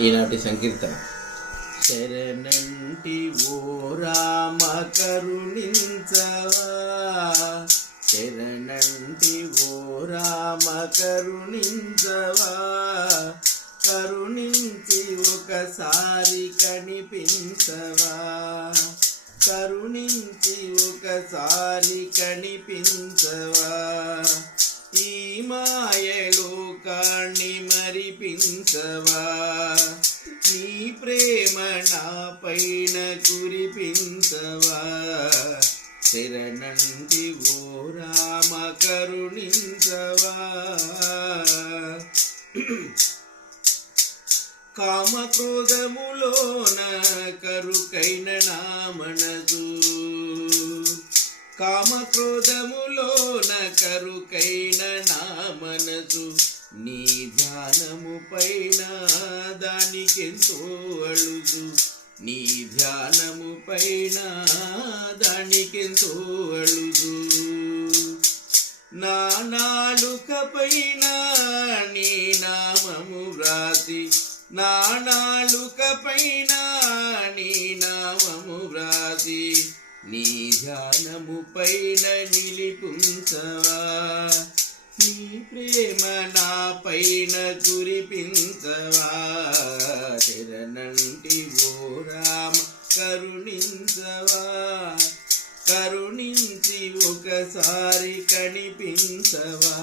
ఈనాటి సంకీర్తన. శరణంటి ఓ రామ కరుణించవా, శరణంటి ఓ రామ కరుణించవా, కరుణించి ఒకసారి కనిపించవా, కరుణించి ఒకసారి కనిపించవా, ఈ మాయలోకాన్ని మరిపించవా, నీ ప్రేమ నా పైన కురిపించవా, శరణంటి ఓ రామ కరుణించవా. కామక్రోధములోన కరుకైన నా మనసు, కామక్రోధములోన కరుకైన నా మనసు, నీ ధ్యానము పైన దానికెంతో అళుదు, నీ ధ్యానము పైన దానికెంతో అళుదు, నా నాలుక పైన నీ నామము వ్రాసి, నా నాలుక పైన నీ నామము వ్రాసి, నీ ధ్యానము పైన నిలిపుంచవా, నీ ప్రేమ నా పైన కురిపించవా, శరణంటి ఓ రామ కరుణించవా, కరుణించి ఒకసారి కనిపించవా,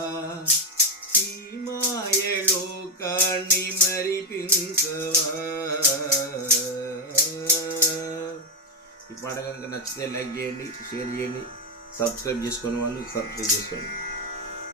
ఈ మాయలోకాన్ని మరిపించవా. ఈ పాట కనుక నచ్చితే లైక్ చేయండి, షేర్ చేయండి, సబ్స్క్రైబ్ చేసుకునే వాళ్ళు సబ్స్క్రైబ్ చేసుకోండి.